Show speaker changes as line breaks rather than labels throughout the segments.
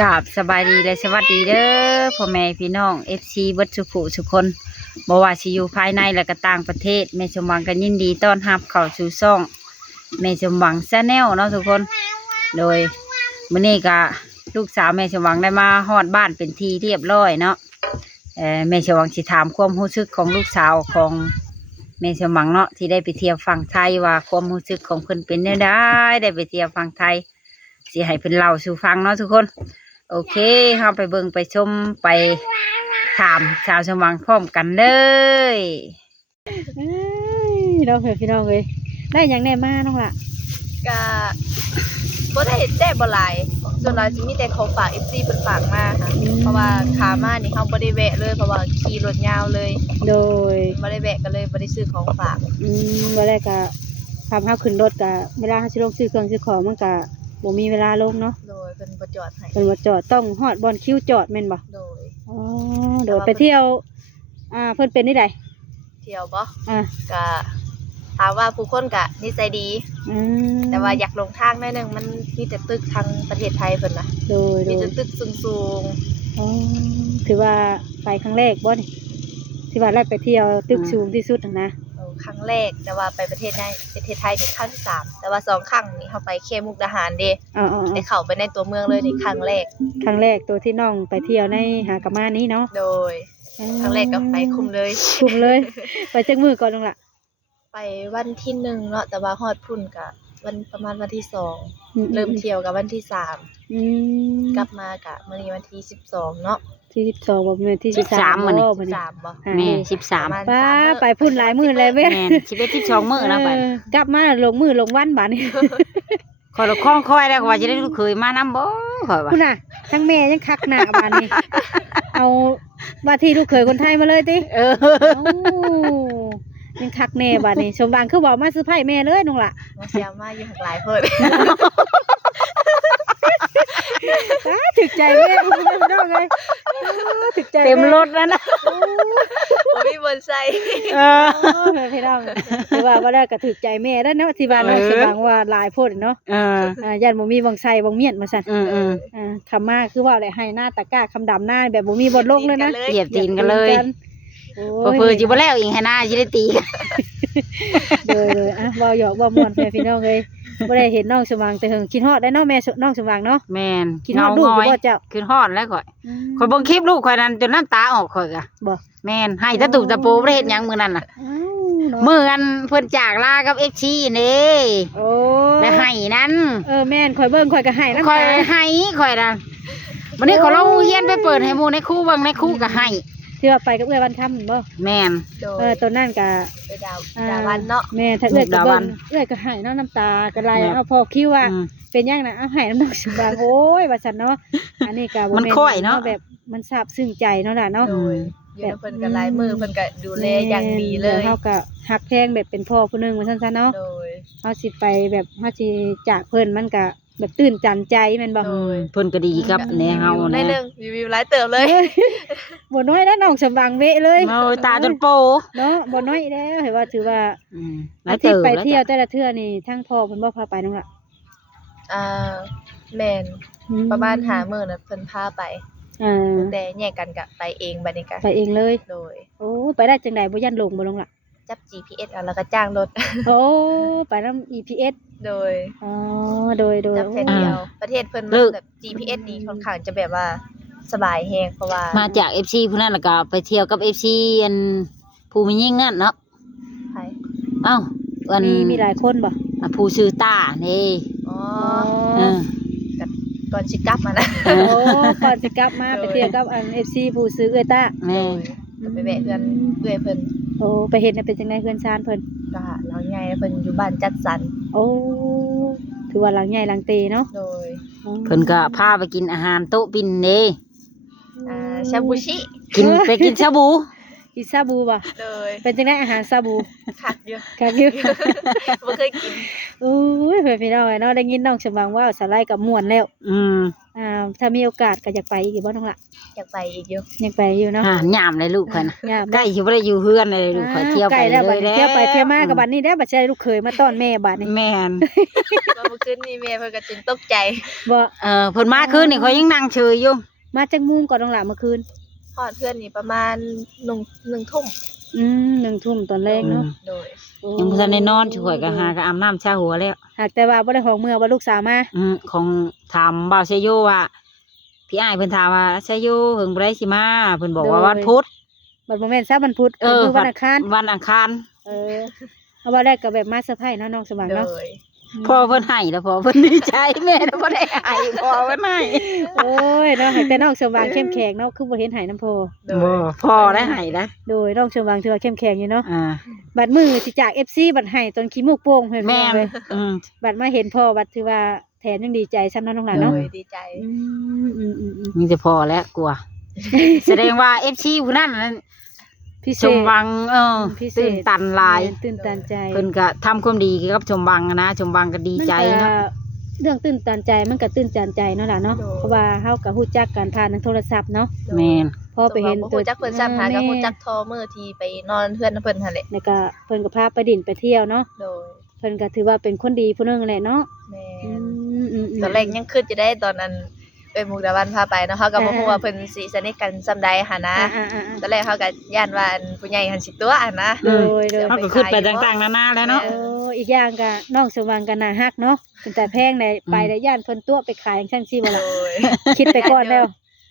กราบสบายดีและสวัสดีเด้อพ่อแม่พี่น้อง FC เบิดสุขุสุคนบ่ว่าสิอยู่ภายในและก็ต่างประเทศแม่สมวังก็ยินดีต้อนรับเข้าสู่ช่องแม่สมวังชาแนลเนาะทุกคน โดยมื้อนี้ก็ลูกสาวแม่สมวังได้มาฮอดบ้านเป็นทีเรียบร้อยเนาะเอ่อแม่สมวังสิถามความรู้สึกของลูกสาวของแม่สมวังเนาะที่ได้ไปเที่ยวฝั่งไทยว่าความรู้สึกของเพิ่นเป็นแนวใดได้ไปเที่ยวฝั่งไทยสิให้เพิ่นเล่าสู่ฟังเนาะทุกคน โอเคเฮาไปเบิ่งไปชมไปถามชาวสมหวังพร้อมกันเลย
เอ้ยเราเผื่อพี่น้องเลยได้หยังแน่มาน้องละ
ก็บ่ได้ได้บ่หลายส่วนหลายสิมีแต่ของฝาก FC เพิ่นฝากมาค่ะ เพราะว่าขามานี่เฮาบ่ได้แวะเลย เพราะว่าขี่รถยาวเลย
โดย
บ่ได้แวะก็เลยบ่ได้ซื้อของฝาก
อืมวันแรกก็ทำห้าขึ้นรถกะเวลาเขาสิลงซื้อเครื่องซื้อของมันกะ บ่มีเวลาลงเนาะ
โดยเพิ่นบ่จอดให้
เป็นว่าจอดต้องฮอดบอนคิวจอดแม่นบ่
โดย
อ๋อโดยไปเที่ยว อ่า เพิ่นเป็นนี่ใด
เที่ยวบ่
อ่า
ก็ถามว่าผู้คนก็นิสัยดี
อืม
แต่ว่าอยากลงทางหน่อยหนึงมันมีแต่ตึกทางประเทศไทยเพิ่นน่ะ
โดยโด
มี
ย
แต่ตึกสูง
อ๋อถือว่าไปครั้งแรกบ่นี่ที่ว่าได้ไปเที่ยวตึกสูงที่สุดน่ะนะ
ๆเออครั้ง แรก แต่ว่าไปประเทศในประเทศไทยนี่ครั้งที่สามแต่ว่าสองครั้งนี่เฮาไปแค่มุกดาหารเด้
อ๋ออ๋ออ๋
ได้
อ
เข้าไปในตัวเมืองเลยนี่ครั้งแรก
ครั้งแรกตัวที่น้องไปเที่ยวในหากะมานี้เนาะ
โดยครั้งแรกก็ไปคุมเลย
คุมเลย ไปจักมือก่อนลงละ
ไปวันที่หนึ่งเนาะแต่ว่าฮอดพุ่นกะวันประมาณวันที่สอง
อื
เริ่มเที่ยวกับวันที่สาม
อืม
กลับมากะมื้อนี้วันที่สิบสองเนาะ
ที่สิบสองบ่แม่นที่
สิบสามมื้อนี้
บ่
สิบสามบ่
อ่า
แม่สิบสาม
ประณ
ป้า
สมื้อ
ไปพุ่นหลายมื้อเลยเว้ย
แม่นสิบเอ็ดสิบสองมื้อนะไป
เออกลับมาลงมือลงวันบาดนี้
ขอละคล้องคอยแล้วก็ว่าจะได้ลูกเคยมานำบ่ขอยว่า
คุณน่ะทั้งแม่ยังคักหน้าบาดนี้ เอาว่าที่ลูกเขยคนไทยมาเลยติ
เออ
เอ้ายังคักแน่บาดนี้สมบังคือบอกมาซื้อไผ่แม่เลยน้องล่ะ
มาเสียมาอยู่หักหลายเพิ่น
ป้า ถึกใจแม่น้องเลยถึกใจ
เต็มรถแล้วนะ
บ่มีบนใส่
เออ
โอ้ยพี่น้องแต่ว่าว่าได้ก็ถึกใจแม่แล้วเนาะที่บ้านเรา
เออ
สมบังว่าหลายโพดเนาะ
เออ
อ่าย่านบ่มีบังไซบังเมียนมาสั่น
อืมอืม
อ่าคำมาคือว่าอะไรให้หน้าตะกร้าคำดำหน้าแบบบ่มีบทลงเลยนะ
เหยียบตีนกันเลย
โอ้
เพื่อๆจิบ่แล้วอีกให้หน้าสิได้ตีกัน
เลยเลยอะเว้าหยอกเว้าม่วนแม่พี่น้องเลย บ่ได้เห็นน้องสว่างแต่เฮิงคิดฮอดได้เนาะแม่สน้องสว่างเนาะ
แม่น
คิดฮอดลูกอยู่บ่เจ้า
ขึ้นฮอดแล้วข่อยข่อยเบิ่งคลิปลูกข่อยนั่นจนน้ำตาออกข่อยก็
บ่
แม่นให้ตะตุบตะโปบ่ได้เฮ็ดหยังมื้อนั้นน่ะ
อ้าวเนาะ
มื้อกันเพิ่นจากลากับ FC นี่
โอ้
แล้วให้นั้น
เออแม่นข่อยเบิ่งข่อยก็ให้น้ำ
ข่อย
ตา
ให้ข่อยนั่นวันนี้เขาลงเรียนไปเปิดให้หมู่ในครูเบิ่งในครูก็ให้
ที่ว่าไปกับเอื้อยวันค่ำบ่
แม่น
โด
เอยอตัวนั่นก็
ไปดาว
อ่
ดาวันเนาะ
แม่ถ้าเอื้อยก็
ดาวั
เบิ่
น
งเอื้อยก็ให้เนาะน้ำตาก็ไหล
เนี่ย
เอาพอคิดว่า
อืม
เป็นยังนะเอาให้น้ำน้องสมบังโอ้ยว่าซั่นเนาะอันนี้ก็บ่
มัน
แม่
ค่อยเนาะ
แบบมันซาบซึ้งใจเนาะล่ะเนาะ
โดยอยู่นำเพิ่นก็หลายมือเพิ่นก็ดูแลอย่างดีเลย
เฮาก็ฮักแพงแบบเป็นพ่อผู้หนึงว่าซั่นๆเนาะ
โดย
เฮาสิไปแบบเฮาสิจากเพิ่นมันก็ แบบตื่นตันใจแม่นบ่
โดย
เพิ่นก็ดีครับแนวเฮา
ใน
นะ
เรื่องรีวิวหลายเติบเลย
บ่น้อยแล้วน้องสมบังเวะเลย
โอ้ยตาจนโป
เนาะบ่น้อยแล้วเห็นว่าถือว่า
อืมหลา
อายทิ
เติ
ต
บ
ย์ไป
แล้ว
เที่ยว
จ้ะ
แต่ละเทื่อนี่ทั้งพ่อเพิ่นบ่พาไปน้องล่ะ
อ่าแม่น
อื
ประมาณหามื้อน่ะเพิ่นพาไป
อ่า
แต่แยกกันก็ไปเองบัดนี้ก็
ไปเองเลย
โดย
โอ้ไปได้จังได๋บ่ยันหลงบ่ลงล่ะ
จับ GPS เอาแล้วก็จ้างรถ
โอ้ไปนำ EPS
โดย
อ๋อโดยโดย
จับแค่เดียวประเทศเพิ่นมันแบบ GPS ดีค่อนข้างจะแบบว่าสบายแฮงเพราะว่า
มาจาก FC ผู้นั้นแล้วก็ไปเที่ยวกับ FC อันผู้มียิ่งนั่นเนาะ
ไผ
เอ้าอัน
มีมีหลายคนบ่
อะผู้ชื่อตานี่
อ๋อ
เออ
ก่อนสิกลับมานะ
โอ้ก่อนสิกลับมาไปเที่ยวกับอัน FC ผู้ซื้อเอ้ยตา
แม่
โดยก็ไปแวะเพื่อนเอื้อยเพิ่น
โอ้ไปเฮ็ดน่ะเป็นจังไดเพื่อนชานเพิ่น
ก็หลังใหญ่เพิ่นอยู่บ้านจัดสรร
โอ้ถือว่าหลังใหญ่หลังเตเนาะ
โดย
อ๋อ
เพิ่นก็พาไปกินอาหารโต๊ะปินเด้
อ่าชาบูชิ
กินไปกินชาบู
กินซาบูบ่
โดย
เป็นจังได๋อาหารซาบู
คักอยู่
คักอยู่
บ่เคยกิน
โอ้ยเพื่อนพี่น้องเอ้ยเนาะได้ยินน้องสมบังว่าสไลด์กับม่วนแล้ว
อืม
อ่าถ้ามีโอกาสก็อยากไปอีกบ่น้องละ
อยากไปอีกอยู่
อยากไปอยู่เนาะ
อ่ายามเลยลูกเพิ่นน่ะ
ยาม
ใกล้สิบ่ได้อยู่เฮือนเลยลูกข่อยเที่ยวไป
ใกล้
เล
แล้วบัด
ย
นี้
แล้ว
เที่ยวไปเที่ยวมากับบัดนี้ได้อบัดสิได้ลูกเขยมาต้อนแม่บัดนี้
แม่น
ว่าเมื่อคืนนี้แม่เพิ่นก็จนตกใจ
บ่
เออเพิ่นมาคืนนี่ข่อยยังนั่งเฉยอยู่
มาจักมุงก่อนน้องละเมื่อคืน
ฮอดเพื่อนนี่ประมาณหนึ่งหนึ่งทุ่ม
อืมหนึ่งทุ่มตอนแรกเนาะ
โดย
ยังบ่ทันได้นอนช่วยก็หาก็อาบน้ำชาหัวแล้ว
หากแต่ว่าบ่ได้ของเมื่อว่าลูกสาวมา
อืมของถามบ่าวชโยว่า พี่อ้ายเพิ่นถามว่าชโยเพิ่นบ่ได้สิมาเพิ่นบอกว่าวันพุธ
บัดบ่แม่นซะวันพุธ
เออ
คือวันอังคาร
วันอังคาร
เออเอาว่าแรกก็แบบมาเซอร์ไพรส์เนาะน้องสมบัง
โด
เนาะ
ย
พ่อเพิ่นให้แล้วพ่อเพิ่นดีใจแม่น่ะบ่ได้ให้พ่อเพิ่นให้
โอ้ยเนาะหากแต่น้องสมบังเข้มแข็งเนาะคือบ่เห็นไหน้ำโพ
โด
บ่
ย
พ่อได้ให้นะ
โดยน้องสมบังถือว่าเข้มแข็งอยู่เนาะ
อ่า
บัดมือสิจาก FC บัดให้ตอนขี้มูกโป่งเห็น
แม่น
เลย
อืม
บัดมาเห็นพ่อบัดถือว่า แถมยังดีใจซ้ำเนาะน้องหลาน
โด
เนาะ
ยดีใจ
อืมอืมอืมอืม
มีแต่พ่อแล้วกลัว แสดงว่า FC ผู้นั้นน่ะ
พิเศ
ช
ษ
มวัง เออ
พิเศษ
ตื่นตันหลาย
ตื่นตันใจ
เพิ่นก็ทำความดีกับชมวังอะนะชมวังก็ดีใจ
มันก็
เนาะ
เรื่องตื่นตันใจมันก็ตื่นตันใจเนาะล่ะเนาะ
โดย
เพราะว่าเฮาก็ฮู้จักกันผ่านทางโทรศัพท์เนาะ
แม่น
พอไปเห็น
ตัวจักเพิ่นซ้ำหากับ
แม่
ฮู้จักทอมื้อที่ไปนอนเพื่อนเพิ่นหั่นแหละ
แล้วก็เพิ่นก็พาไปดินไปเที่ยวเนาะ
โดย
เพิ่นก็ถือว่าเป็นคนดีผู้หนึงแหละเนาะ
แม่
อื
น
มอื มม
ตอนแรกยังคิดจะได้ตอนนั้นเอ้ยมุกดาวันพาไปเนาะเขาก็บ่ฮู้ว่าเพิ่นสิสนิทกันซำใดหั่นนะ
อ่าอ่าอ่า
ตอนแรกเขาก็ย่านว่าอันผู้ใหญ่หันสิตัวหั่นนะ
โดยโดย
เขาก็ขึ้นไปต่างๆนานาแล้วเนาะ
โอ้อีกอย่างก็น้องสว่างก็น่าฮักเนาะเป็นแต่แพงในไปได้ย่านเพิ่นตัวไปขายจังซี่บ่
โด
ล่ะ
ย
คิดไปก่อนแล้ว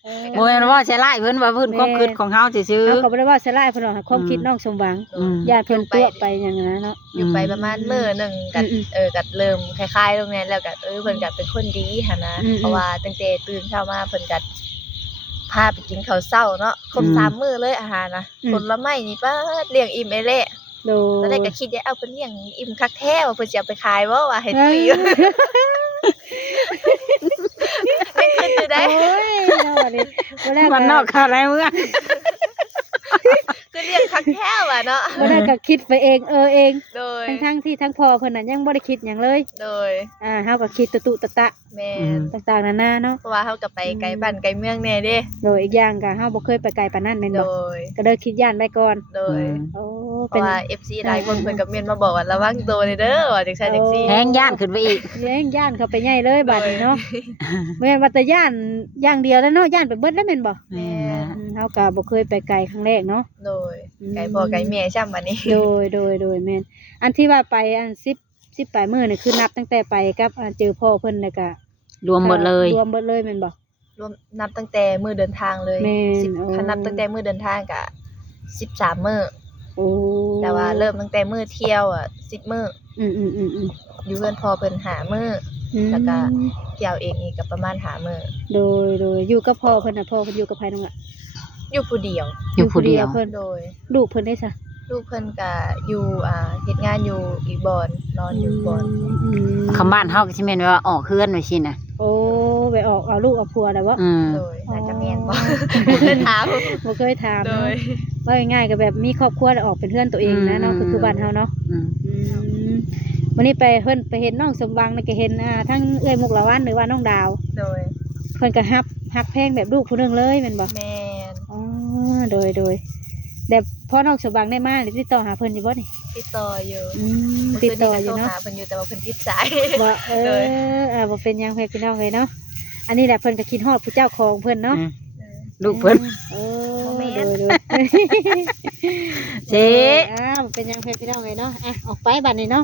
โมเมนว่าใช่ไล่เพิ่นว่าเพิ่นความคิดของเฮาซื่อ
เขาก็บ่ได้ว่าสลายเพิ่นหรอกความ
อืม
คิดน้องสมหวัง
อืม
ญาติเพิ่นตัวไปอย่างนั้นเนาะ
อยู่ไปประมาณมื้อหนึงก็
อืม
เออก็เริ่มคล้ายๆตรงนั้นแล้วก็เออเพิ่นก็เป็นคนดีหั่นนะ
อืม
เพราะว่าตั้งแต่ตื่นเช้ามาเพิ่นก็พาไปกินข้าวเช้าเนาะครบ
อืม
สามมื้อเลยอาหารนะ
อืม
ผลไม้นี่ป้าดเลี้ยงอิ่มเอเละ
โด
ตอนแรก
ย
ก็คิดว่าเอาเพิ่นเลี้ยงอิ่มคักแท้ว่าเพิ่นสิเอาไปขายบ่ว่าเห็น
เอ้
ปี
ย
อยู่ไม่คิดจะได้
โอ้ ยเนาะนี่บ่ได้
ๆมันนอกค่ะอะไรเมื่อ
คือเลี้ยงคักแท้ว่ะเนาะ
บ่ได้ก็คิดไปเองเออเอง
โดย
ทั้งทั้งๆที่ทั้งพ่อเพิ่นน่ะยังบ่ได้คิดหยังเลย
โดย
อ่าเฮาก็คิดตุตุตะตะ
แม่
อืม
น
ต่างๆนานาเนาะ
เพราะว่าเฮาก็ไปไกลบ้านไกลเมืองแน่เด้
โดยอีกอย่างก็เฮาบ่เคยไปไกลปานนั้นแม่น
โด
บ่
ย
ก็เลยคิดย่านไว้ก่อน
โดย
โอ้
เพ
เป็น
ราะว่า FC หลายคนเพิ่นก็เมียนมาบอกว่าระวังตัวเด้อว่าจังซั่นจังซี่
แห้งย่านขึ้นไปอีก
แย่งย่านเข้าไปใหญ่เลยบัดนี้เนาะแม่นว่าแต่ย่านอย่างเดียวแล้วเนาะย่านไปเบิดแล้วแม่นบ่
แม่น
อืมเฮาก็บ่เคยไปไกลครั้งแรกเนาะ
โดย
อืม
ไกลพ่อไกลแม่ช่ำบัดนี้
โดยโดยโดยแม่นอันที่ว่าไปอันสิบสิบปลายมื้อนี่คือนับตั้งแต่ไปกับอ่าเจอพ่อเพิ่นแล้วก็
รวมหมดเลย
รวมหมดเลยแม่นบ่
รวมนับตั้งแต่มื้อเดินทางเลย
แม่น
สิบ
โอ้
คันนับตั้งแต่มื้อเดินทางก็13มื้อ
โอ้
แต่ว่าเริ่มตั้งแต่มื้อเที่ยวอะ10มื้อ
อืมอืมอืมอืม
อยู่เพื่อนพ่อเพิ่นหามื้อ
อืม
แล้วก็เที่ยวเองอีกก็ประมาณหามื้อ
โดยโดยอยู่กับพ่อเพิ่นน่ะพ่อเพิ่นอยู่กับไผนั่นล่ะ
อยู่ผู้เดียว
อยู่ผู้เดียว
เพิ่น
โดย
ลูกเพิ่นได้ซะ
ลูกเพิ่นก็อยู่อ่าเฮ็ดงานอยู่อีกบ่อนนอนอยู่บ่อน
อืม
คำบ้านเฮาก็สิแม่นว่าออกเคลื่อนไว้สิน่ะ
โอ้ไปออกเอาลูกเอาผัวแล้วบ่
อืม
โดยน่าจะแม่นบ่
อ๋อ
บ่เคยถาม
บ่เคยถาม
โด
เนาะ
ย
ว่าง่ายๆก็แบบมีครอบครัวแล้วออกเป็นเพื่อนตัวเองนะเนาะ
อืม
คือคือบ้านเฮาเนาะ
อืม
อืมวันนี้ไปเพิ่นไปเห็นน้องสมหวังน่ะก็เห็นอ่าทั้งเอ้อยมุกละวันหรือว่าน้องดาว
โดย
เพิ่นก็ฮับฮักแพงแบบลูกผู้หนึงเลยแม่นบ่
แม่น
อ๋อ โดย โดยแบบ พ่อน้องสมหวังได้มาหรือติดต่อหาเพิ่นอยู่บ่นี่
ติดต่ออยู่
อืม
เมื่อ
ติ
คื
ด
น
ต่
นี้
อ
ก็
อ
โทร
ยู่เนาะ
หาเพิ่นอยู่แต่ว่าเพิ่นติดสาย
บ่เอ
โดย
ออ่าบ่เป็นหยังเพิ่นพี่น้องเลยเนาะอันนี้แหละเพิ่นก็คิดฮอดผู้เจ้าของเพิ่นเนาะ
อืมลูกเพิ่น
โอ้
โมเมนต์
โดยโดย
เจ๊
อ้าวเป็นหยังเพิ่นพี่น้องเลยเนาะอะออกไปบัดนี้เนาะ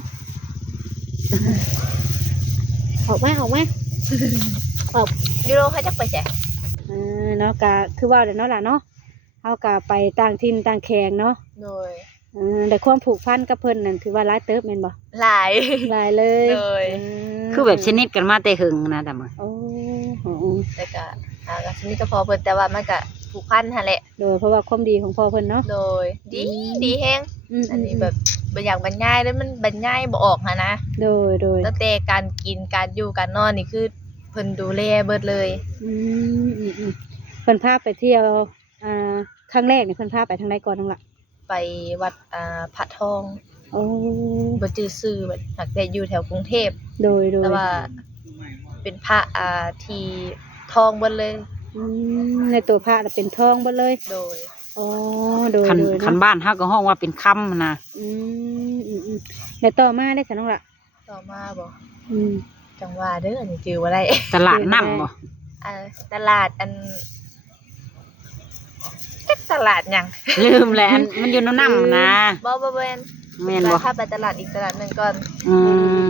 ออกมาออกมา
ยูโรเขาจะไปแจก
เออเนาะกะคือว่าเดี๋ยวเนาะล่ะเนาะ เฮากะไปต่างถิ่นต่างแขงเนาะ
โดย
เออแต่ความผูกพันกับเพิ่นนั่นถือว่าหลายเติบแม่นบ่
หลาย
หลายเลย
เลย
ม
คือแบบชนิดกันมาแต่หึงนะแต่มื้อ
โอ้โห
แต่ก็อ่าก็สนิทกับพ่อเพิ่นแต่ว่ามันก็ผูกพันหั่นแหละ
โดยเพราะว่าความดีของพ่อเพิ่นเนาะ
โดย ดี
อืม
ดีแฮง
ม
อันนี้แบบบ่อยากบรรยายแล้วมันบรรยายบ่ออกหั่นนะ
โดยโดย
ตั้งแต่การกินการอยู่การนอนนี่คือเพิ่นดูแลเบิดเลย
อืมอืมอืมเพิ่นพาไปเที่ยว อ่าครั้งแรกนี่เพิ่นพาไปทางใดก่อนน้องล่ะ
ไปวัดอ่าพระทอง
โอ้
บ่จื้อชื่อแบบหากแต่อยู่แถวกรุงเทพ
โดยโดย
แต่ว่า เป็นพระอ่าที่ทองเบิดเลย
อืมในตัวพระน่ะเป็นทองเบ่เลย
โดย
อ๋อโดย
คัน
โดย
คัน
เนาะ
บ้านเฮาก็ห้องว่าเป็นคำนะ
อืมอืมอืมแล้วต่อมาได้สันน้องละ
ต่อมาบ่
อืม
จังว่าเด้ออันนี้จื้อบ่ได้
ตลาดน้ำบ่
อ่าตลาดอัน จักตลาดหยัง
ลืมแล้วอันมันอยู่ในน้ำนะ
บ่บ่แม่น
แม่นบ่
ถ้าไปตลาดอีกตลาดหนึงก่อน
อืม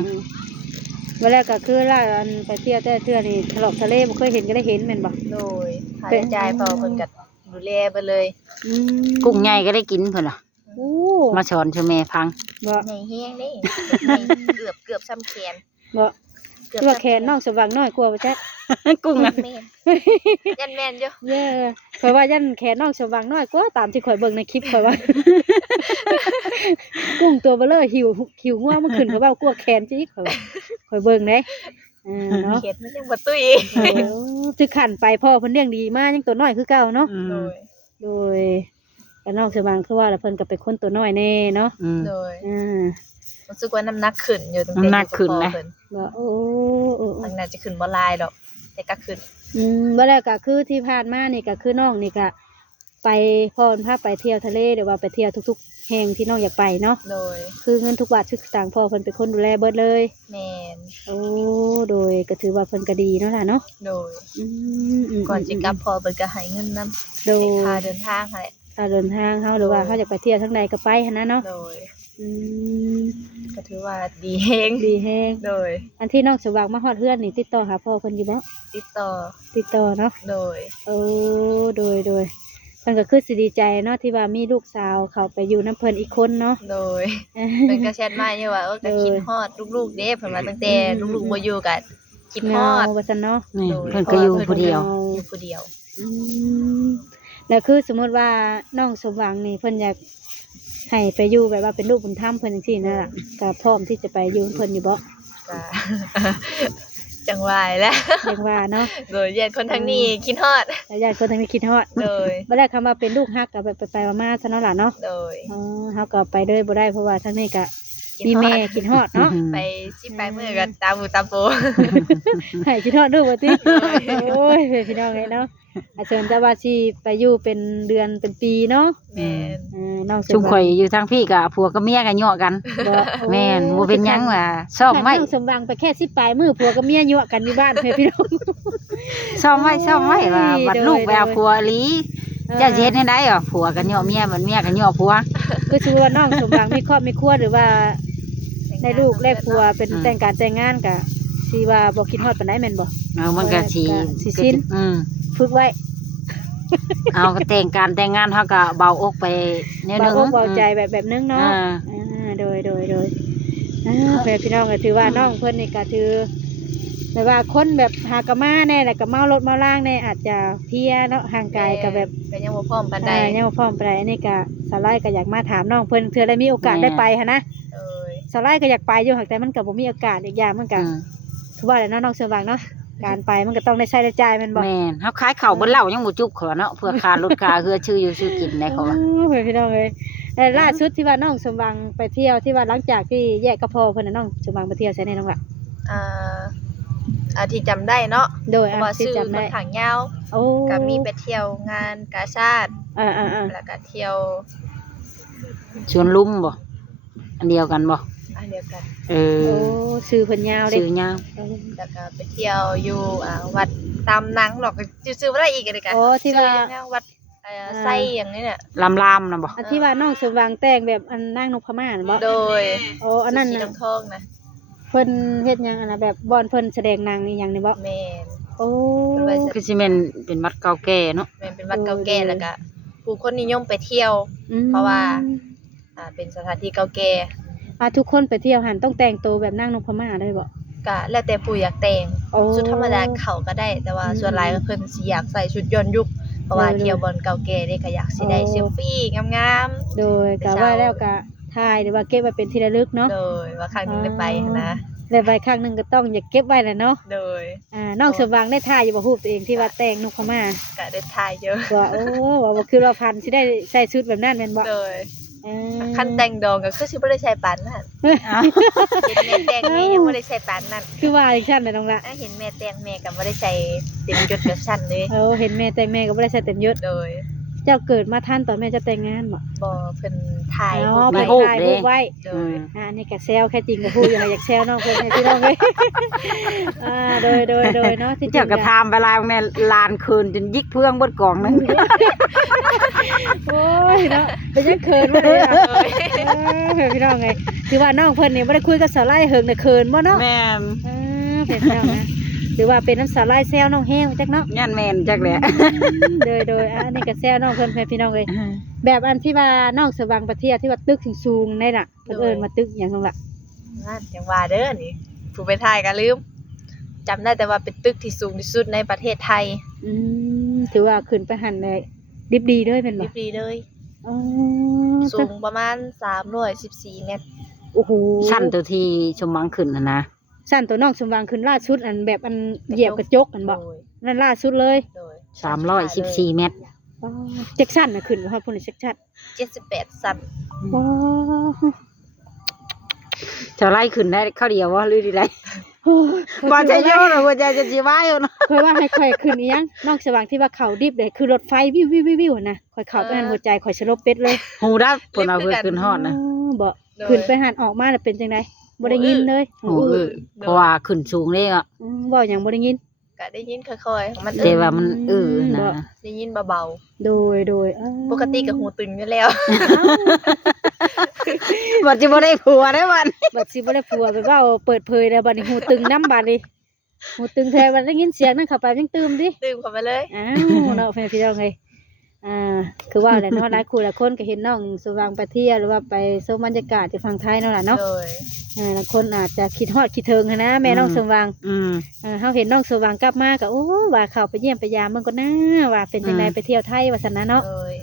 เมื่อแรกก็คือล่าอันไปเที่ยวแต่เทื่อนี่ทะเลาะทะเลบ่เคยเห็นก็ได้เห็นแม่นบ่
โดยค่า
เป็น
ใช้จ่ายพอเพิ่นก็ดูแลไปเลย
อืม
กุ้งใหญ่ก็ได้กินเพิ่นล่ะ
โอ้
มาสอนชแม่พัง
บ่
ในแห้งนี่ในเกือบเกือบซ้ำแขน
บ่
เกือบ
ที่ว่าแขนน้องสว่างน้อยกว่าบ่จ๊ะ
กุ้ง
แม่
อะ
นยันแม่นอยู่
เย้ข่อยว่ายันแขนน้องสว่างน้อยกว่าตามที่ข่อยเบิ่งในคลิปข่อยว่า กุ้งตัวเบลอหิวหิวง่วงเมื่อคืนเขาเว้ากลัวแขนจิกข่อยว่าข่อยเบิ่งเด้อ่าเนาะ
เขียนมันยังบ่ตุ้ย
โอ้ถึงขันไปพ่อเพิ่นเลี้ยงดีมากยังตัวน้อยคือเก่าเนาะ
อื
โด
ม
ย
โดยแต่น้องสว่างคือว่าแล้วเพิ่นก็เป็นคนตัวน้อยแน่เนาะ
อืม
โดย
อ่า
รู้สึกว่าน้ำหนักขึ้นอยู่ตั้งแต่
น้ำหนักขึ้น
อยู่
นะ
กับพ่อเพิ่น
ว่าโอ้โอ้
ทางนั้นจะขึ้นบ่หลายดอก แต่ก็ขึ้น
อืมบ่แล้วก็คือที่ผ่านมานี่ก็คือน้องนี่ก็ไปพ่อเพิ่นพาไปเที่ยวทะเลหรือว่าไปเที่ยวทุก ๆ แห่งที่น้องอยากไปเนาะ
โดย
คือเงินทุกบาททุกสตางค์พ่อเพิ่นเป็นคนดูแลเบิดเลย
แม่น
โอ้โดยก็ถือว่าเพิ่นก็ดีเนาะล่ะเนาะ
โดย
อืมอืม
ก่อนจะกลับพอเพิ่นก็ให้เงินนํ
โดย
ค่าเดินทางให้
ค่าเดินทางเฮาหรือว่าเฮาอยากไปเที่ยวทางใดก็ไปหันนะเนาะ
โดย
อืม
ก็ถือว่าดีแฮง
ดีแฮง
โดย
อันที่น้องสว่างมาฮอดเฮือนนี่ติดต่อหาพ่อเพิ่นอยู่บ่
ติดต่อ
ติดต่อเนาะ
โดย
โอ้โดยโดยเพิ่นก็คือสิดีใจเนาะที่ว่ามีลูกสาวเขาไปอยู่น้ำเพิ่นอีกคนเนาะ
โดยเพิ่นก็แชทมาอยู่ว่าเออก็คิดฮอดลูกๆเด้เพิ่นว่าตั้งแต่ลูกๆบ่อยู่ก็คิดฮ
เงา
อด
ว่าซั่นเนาะ
นี่
โดย
เพิ่นก็อยู่ผู้เดียว
อยู่ผู้เดียว
อืมแล้วคือสมมติว่าน้องสมหวังนี่เพิ่นอยาก ให้ไปอยู่แบบว่าเป็นลูกบุญธรรมเพิ่นจังซี่นะล่ะก็พร้อมที่จะไปอยู่กับเพิ่นอยู่บ่
ก็จังหวายแล้ว
เรียกว่าเนาะ
โดยญาติคนทางนี้คิดฮอด
แล้วญาติคนทางนี้คิดฮอด
โดย
บ่ได้คำว่าเป็นลูกฮักก็แบบไปๆมาๆซะเนาะล่ะเนาะ
โดย
อ๋อเฮาก็ไปเลยบ่ได้เพราะว่าทางนี้ก็
คิด
มี
ฮอ
แม่
ด
คิดฮอดเนาะ
ไปสิไปมื้อก็ตามหูตามโป
ให้คิดฮอดดูว่าติโอ้ยพี่น้องเอ้ยเนาะอาเชิญแต่ว่าสิไปอยู่เป็นเดือนเป็นปีเนาะ
แม่น
เออน้องสม
ชุม
หวัง
ข่อยอยู่ทางพี่กับผัวกับเมียกันเหยาะกัน
บ่
แม่นบ่เป็นหยังว่าซ่อมไว้
น้องสมหวังไปแค่สิปลายมือผัวกับเมียยั่วกันอยู่บ้านเพื่อนพี่น้อง
ซ่อมไว้ซ่อมไว้ว่าบัด
โดย
ลูกไปเอา
โดย
ผัวอีหลี เจะเฮ็ดให้ได้อะผัวกันเหยาะเมียบัดเมียกันเหยาะผัว
คือชื่อว่าน้องสมหวังมีครอบมีครัวหรือว่าได้ลูกได้ผัวเป็น
อืม
แต่งการแต่งงานกะสีว่าบ่คิดฮอดปานใดแม่นบ่
เออมันก็สิ
ก็สิสิ้น
อืม
ฝึกไว้
เอาก็แต่งการแต่งงานเฮาก็เบาอกไปแนวหนึ
เบางอกเบาใจแบบแบบนึงเนาะ
อ่า
อ่าโดยโดยโดยอ่าเพื่อนพี่น้องก็ถือว่าน้องเพิ่นนี่ก็ถือ แบบว่าคนแบบหากะมาแน่แหละก็เมารถเมาล่างแน่อาจจะเพลียเนาะห่างกายก็แบบ
ก็ยังบ่พร้อมปานใด
อ่ายังบ่พร้อมปานใดอันนี้ก็สาวไล่ก็อยากมาถามน้องเพิ่นเพื่อได้มีโอกาสได้ไปหันนะ
โดย
สาวไล่ก็อยากไปอยู่หากแต่มันก็บ่มีโอกาสอีกอย่างมันก็
อืม
ถือว่าแหละเนาะน้องเสือวังเนาะการไปมันก็ต้องได้ใช้ได้จ่ายแมันบ่
แม่นเฮาขายข้าวบนเหล้ายังบ่จุบเขาเนาะเพื่อค่ารถค่าเฮือชื่ออยู่ชื่อกินได้เขาว่า
โอ้เพื่อนพี่น้องเอ้ยแต่ล่าสุดที่ว่าน้องสมหวังไปเที่ยวที่ว่าหลังจากที่แยกกับพ่อเพิ่นน่ะน้องสมหวังไปเที่ยวใช่ไหมน้องล่ะ
อ่า อาที่จำได้เนาะ
โดย
เพ
อะ
ราะว่า
ที่
ชื่อ
จำ
ค่อ
ได้
นข้างยาว
โอ้
ก็มีไปเที่ยวงานกาชาติ
อ่าอ่าอ่า
แล้วก็เที่ยว
ชวนลุมบ่อันเดียวกันบ่
อันเดียวกัน
เอ
โอ้
อ
ชื่อเพิ่นยาวเด้
ชื่อยาว
เออ
แล้วก็ไปเที่ยวอยู่อ่าวัดตามหนังหรอกก็ชื่อว่าอะไรอีกเลยกัน
โอ้ที่ว่า
ชื่อเนี่ยวัดเอ่อไส้อย่างนี้เนี่ย
ลำลำนะบ่
อันที่ว่าน้องสมหวังแต่งแบบอันนางนพม่าน่ะบ่
โดย
โอ้อันนั้น
สี
น่ะ
ทองๆนะ
เพิ่นเฮ็ดหยังอันน่ะแบบบอนเพิ่นแสดงหนังนี่หยังนี่บ่
แม่น
โอ้
เพิ่นไว้
คือสิแม่นเป็นวัดเก่าแก่เนาะ
แม่นเป็นวัดเก่าแก่
โดย
แล้วก็ผู้คนนิยมไปเที่ยว
อืม
เพราะว่า อ่าเป็นสถานที่เก่าแก่
อะทุกคนไปเที่ยวหันต้องแต่งตัวแบบนางนพม่าได้บ่
ก็แล้วแต่ผู้อยากแต่ง
โอ้
ชุดธรรมดาเขาก็ได้ แต่ว่า
อืม
ส่วนหลายก็เพิ่นสิอยากใส่ชุดย้อนยุคเพราะว่า
โดย
เที่ยวบอลเก่าแก่นี่ก็อยากสิได้
โอ้
เซลฟี่งาม
โดย
ไป
กะ
เช่า
ว่าแล้วกะ ถ่ายหรือว่าเก็บไว้เป็นที่ระลึก
ๆ
เนาะ
โดยว่าครั้งหนึงได้ไปนะ
แล้วไปครั้งหนึงก็ต้องอย่าเก็บไว้แหละเนาะ
โดย
อ่าน้องสว่างได้ถ่ายอยู่บ่ฮู้ตัวเองที่ว่าแต่งนุกพม่า
ก็ได้ถ่ายเยอะ
ว่าโอ้ว่าบ่คือว่าพันสิได้ใส่ชุดแบบนั้นแม่นบ่
โดย
อเออ
คันแต่งดองก็คือสิบ่ได้ใช้ปานนั้น
เอา
เห็นแม่แต่งแม่ยังบ่ได้ใช้ปานนั้น
คือว่าอีกชั้นเลยน้องละ
อะเห็นแม่แต่งแม่ก็บ่ได้ใช้เต็มยศแบบชั้นเลย
เออเห็นแม่แต่งแม่ก็บ่ได้ใส่เต็มยศ
โดย
เจ้าเกิดมาทันตอนแม่จะแต่งงานบ่
บ่เพิ่นถ่าย
อ๋
รู
อ
ป
ไป
ไว้
ถ่ายรูปไว้
โด
อื
ย
ม
อ่านี่ก็แซวแค่จริงก็พูดอยู่นะอยากแซวน้องเพิ่นให้พี่น้องเลยอ่าโดยโดยโดยเนาะที่จริ
เจ้างกระทำเวลาแม่ลานคืนจนยิกเพื่องเบดกล่องนึง
โอ้ยเนาะเป็นยังเขินมาเลยอะเออเพื่อนพี่น้องไงคือว่าน้องเพิ่นนี่บ่ได้คุยกับสาวไล่เฮิงน่ะเขินบ่เนาะ
แม่น
เออเพื่อนพี่น้องนะ หรือว่าเป็นน้ำสาวไล่แซวน้องแห้งจักเนาะ
ยันแม่นจักแหละ
โดยโดยอะอันนี้ก็แซวน้องเพิ่นเพื่อนพี่น้องเลยแบบอันที่ว่าน้องสว่างประเทศที่ว่าตึกสูงๆนี่ล่ะเพิ่นเอิ้นมาตึกหยังนั่นล่ะ
นั่นจังว่าเด้อนี่ผู้ไปถ่ายก็ลืมจำได้แต่ว่าเป็นตึกที่สูงที่สุดในประเทศไทย
อืมถือว่าขึ้นไปหันเลยดิบดีเด้วยเป็นบ่
รีบดีเลย
อ๋อ
สูงประมาณ314เมตร
โอ้โห
ชั้นตัวที่ชมวังขึ้นนะนะ
สั้นตัวน้องสมวางขึ้นล่าสุดอันแบบอันเหยียบกระจกอันบ่
โดย
นั่นล่าสุดเลย
โดย
สามร้อยสิบสี่เมตร
อ๋อเจ็กสั้นน่ะขึ้นบ่ครับพุ่นเจ็กสั้น
78ซัน
ว้า
จะไล่ขึ้นได้ข้าวเดียวว่าหรือดีไร
ว
บ่ใจเยอะหรอกว่าใจจะจีว่าอยู่เนาะ
เคยว่าให้ข่อยขึ้นอีหยังน้องสว่างที่ว่าเขาดิบเลยคือรถไฟวิววิววิววิวนะข่อยเข้าไปหันหัวใจข่อยสลบเป็ดเลย
หูดับเพิ่นเอาเพื่อขึ้นฮอดนะ
อ๋อบ่ขึ้นไปหันออกมาแล้วเป็นจังได บ่ได้ยินเลย
หูเออเพราะว่าขึ้นสูงเลยอะ
อืมบ่หยังบ่ได้ยิน
ก็ได้ยินค่อยๆของมัน
แต่
เอิ้น
ว่ามันเออ
บ่
นะ
ได้ยินเบา
โดยโดยอ้าว
ๆปกติก็หูตึงอยู่แล้ว
บ่จะบ่ได้ผัวได้วัน
บัดสิบ่ได้ผัวไปเว้าเปิดเผยแล้วบัดนี้หูตึงน้ำบัดนี้หูตึงแท้บัดได้ยินเสียงนั่นเข้าไปยังตื่มดิ
ตื่นเข้ามาเลย
อ้าวเนาะแฟนพี่น้องเอ้ยอ่า คือว่าแหละเนาะหลายคู่หลายคนก็เห็นน้องสว่างไปเที่ยวหรือว่าไปชมบรรยากาศที่ฝั่งไทยเนาะล่ะเนาะ
โดย
อ่าบางคนอาจจะคิดฮอดคิดถึงหั้นนะแม่น้องสว่าง
อืม
อ่าเฮาเห็นน้องสว่างกลับมาก็โอ้ว่าเข้าไปเยี่ยมไปยามเบิ่งก็น่าว่าเป็นจังได
อืม
ไปเที่ยวไทยว่าซั่นนะเนาะ
โดย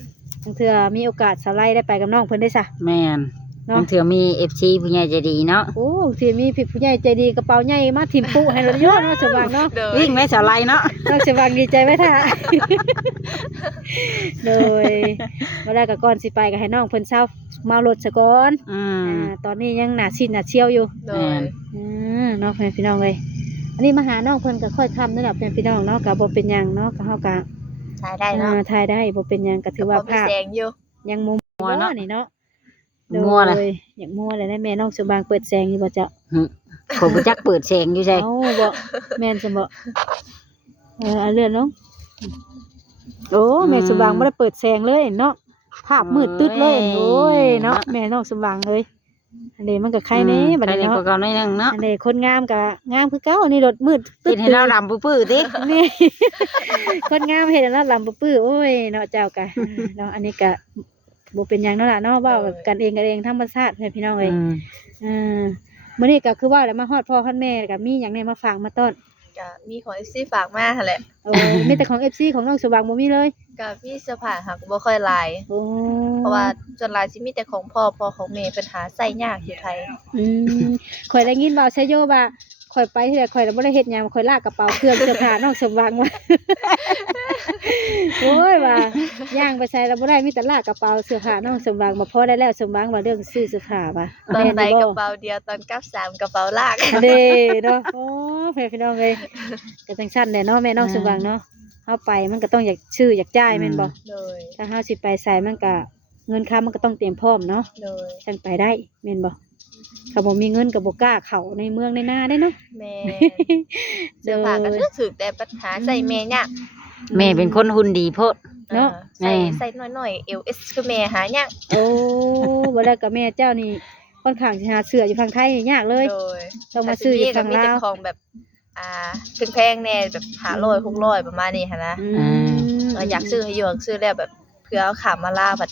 บางเทื่อมีโอกาสสาวไล่ได้ไปกับน้องเพิ่นได้ซะ
แม่น
เนาะ
บางเถื่อมีเอฟซีผู้ใหญ่ใจดีเนาะ
โอ้ที่มีพี่ผู้ใหญ่ใจดีกระเป๋าใหญ่มาถิ่มปุให้เราเยอะเนาะสว่างเนาะ
โดย
วิ่งแม่สาวไลเนาะ
น้องสว่างดีใจไว้ท่า โดยเวลากับก่อนสิไปก็ให้น้องเพิ่นเช้า เมารถซะก่อน
อืม
อ่าตอนนี้ยังหนาชินหนาเชี่ยวอยู่
โดย
อืมเนาะเพื่อนพี่น้องเลยอันนี้มาหาน้องเพิ่นก็ค่อยคำนั่นแหละเพื่อนพี่น้องเนาะก็บ่เป็นหยังเนาะก็เฮาก็
ใช้ได้เนาะ
อ่าถ่ายได้บ่เป็นหยังก็ถือว่า
ก็มี
ภาพ
แสงอยู่
ยังมุม
มัวเนาะ
นี่เนาะ
มัวเลย
โดยอย่างมัวเลยได้แม่น้องสมบางเปิดแสงอยู่บ่เจ้า
ผมบ่จักเปิดแสงอยู่ใช่
เอ้าบ่แม่นจังบ่เออเอาเลื่อนลงโอ้แม่สมบางบ่ได้เปิดแสงเลยเนาะ ภาพมืดตึ๊ดเลยโอ้ยเนาะแม่น้องสมบางเลยอันนี้มันก็ใครแน่บัด
ใคร
นี้
นี่ก็
เนาะ
เก่าหน่อยหนึงเนาะ
อันนี้คนงามก็งามคือเก่าอันนี้รถมืดตึ๊
กิ
ด
นให้เราดำปื้อๆติ
นี่คนงามเห็นแล้วลำปื้อๆโอ้ยเนาะเจ้ากะเนาะอันนี้กะบ่เป็นหยังเนาะล่ะเนาะเว่ากันเองกันเองธรรมชาติให้พี่น้องเอ้ย
อืม
อ่ามื้อนี้ก็คือว่าแล้วมาฮอดพ่อฮอดแม่ก็มีหยังแหน่มาฝากมาต้อน
ก็มีของ FC ฝากมาหั่นแหละ
โอ้มีแต่ของ FC ของน้องสว่างบ่มีเลย
ก็มีเสื้อผ้าค่ะก็บ่ค่อยหลาย
โอ้
เพราะว่าส่วนหลายสิมีแต่ของพ่อพ่อของแม่เพิ่นหาใส่ยากอยู่ไทย
อืมข่อยได้ยินว่าไซโยว่า ข่อยไปที่ใดข่อยน่ะบ่ได้เฮ็ดหยังข่อยลากกระเป๋าเครื่องเสื้อผ้าน้องสว่างมาโอ้ยว่าย่างไปใส่แล้วบ่ได้มีแต่ลากกระเป๋าเสื้อผ้าน้องสว่างบ่พอได้แล้วสว่างว่าเรื่องซื้อเสื้อผ้าว่า
ตอนไป
แม่น
ก
บ่
ระเป๋าเดียวตอนกลับสามกระเป๋าลาก
อันเด้เนาะโอ้เพื่อนพี่น้องเลยก็จังสั้นแหละเนาะแม่น้องสว่างเนาะเฮาไปมันก็ต้องอยากชื่ออยากจ่ายแม่นบ่
โดย
ถ้าเฮาสิไปใส่มันก็เงินค้ามันก็ต้องเตรียมพร้อมเนาะ
โดย
จังไปได้แม่นบ่ ถ้าบ่มีเงินก็บ่กล้าเข้าในเมืองในนาได้เนาะ
แม่เสื้อผ้าก็คือถึกแต่ปัญหาใส่แม่ยาก
แม่เป็นคนหุ่นดีโพด
เนาะ
ใส่
แม่
ใส่น้อยๆ LS คือแม่หายาก
โอ้บ่ได้กับแม่เจ้านี่ค่อนข้างสิหาเสื้ออยู่ทางไทยนี่ยากเลย
โดย
ต้องมาซื้ออยู่
แต่
ทาง
มีแต่
ลาว
ของแบบอ่าแพงๆแน่แบบ500 600ประมาณนี้หั่นนะ
อืม
เอออยากซื้อให้อยู่ซื้อแล้วแบบเพื่อเอาขามาล่าบั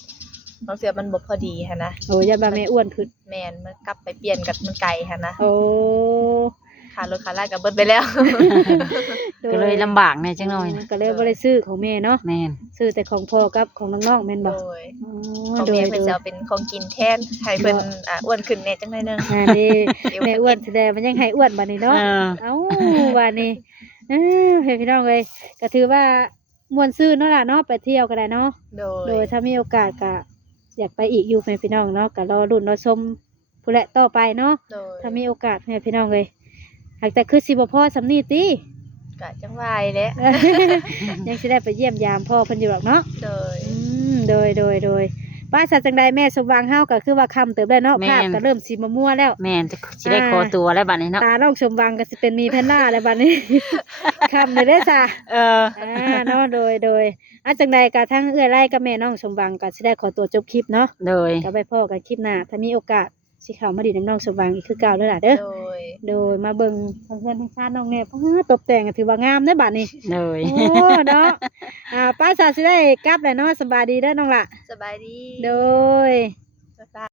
ดบางเสือมันบ่พอดีหั่นนะ
โอ้ยาบาแม่อ้วนขึ้น
แม่นมันกลับไปเปลี่ยนกับมันไกลหั่นนะ
โอ้
ค่ารถค่าลาก็เบิดไปแล้ว
ก็เลยลำบากแน่จังหน่อย
ก็เลยบ่ได้ซื้อของแม่เนาะ
แม่น
ซื้อแต่ของพ่อกับของน้องๆแม่น
โด
บ่
ย
อ๋
ข
อ
อง
โด
แม่
ย
เพิ่น
โด
จะ
ย
เอาเป็นของกินแทนให้เพิ่นอ่าอ้วนขึ้นแหน่จังได๋นึง
อ่านี่แม่อ้วนแสดงมันยังให้อ้วนบัดนี้เนาะ
เออ
เอ้าบัดนี้เอ้าเฮ้ยพี่น้องเอ้ยก็ถือว่าม่วนซื่นเนาะล่ะเนาะไปเที่ยวก็ได้เนาะ
โด
โด
ย
ยถ้ามีโอกาสก็ อยากไปอีกอยู่แม่พี่น้องเนาะก็รอรุ่นรอชมผู้และต่อไปเนาะ
โดย
ถ้ามีโอกาสแม่พี่น้องเลยหากแต่คือสิบ่พ่อสำนีติ
กะจังหวายแหละ
ยังสิได้ไปเยี่ยมยามพ่อเพิ่นอยู่หรอกเนาะ
โดย
อืมโดยโดยโดย ป้าสัตว์จังใดแม่สมหวางเฮาก็คือว่าคำเติบได้เนาะ
แม่น
ภาพก็เริ่มสิมามั่วแล้ว
แม่นจะสิได้ขอตัวแล้วบัดนี้เนาะ
ตาน้องสมหวังก็สิเป็นมีแพนด้าแล้วบัดนี้ คำเลยเด้อจ้ะ
เออ
อ่าเนาะโดยโดยอาจังใดก็ทั้งเอื้อไล่กับแม่น้องสมหวังก็สิได้ขอตัวจบคลิปเนาะ
โดย
ก็ไปพ่อกันคลิปหน้า ถ้ามีโอกาส สิเข้ามาดีน้ำน้องสมหวังอีกคือเก่าเด้อล่ะเด้อ
โดย
โดยมาเบิ่งทั้งเพื่อนทั้งชาติน้องแน่ป้าตกแต่งก็ถือว่างามเด้อบัดนี้
โดย
โอ้เนาะอ่าป้าสาวสิได้กลับแล้วเนาะสบายดีเด้อน้องล่ะ
สบายดี
โดย
บ๊ายบาย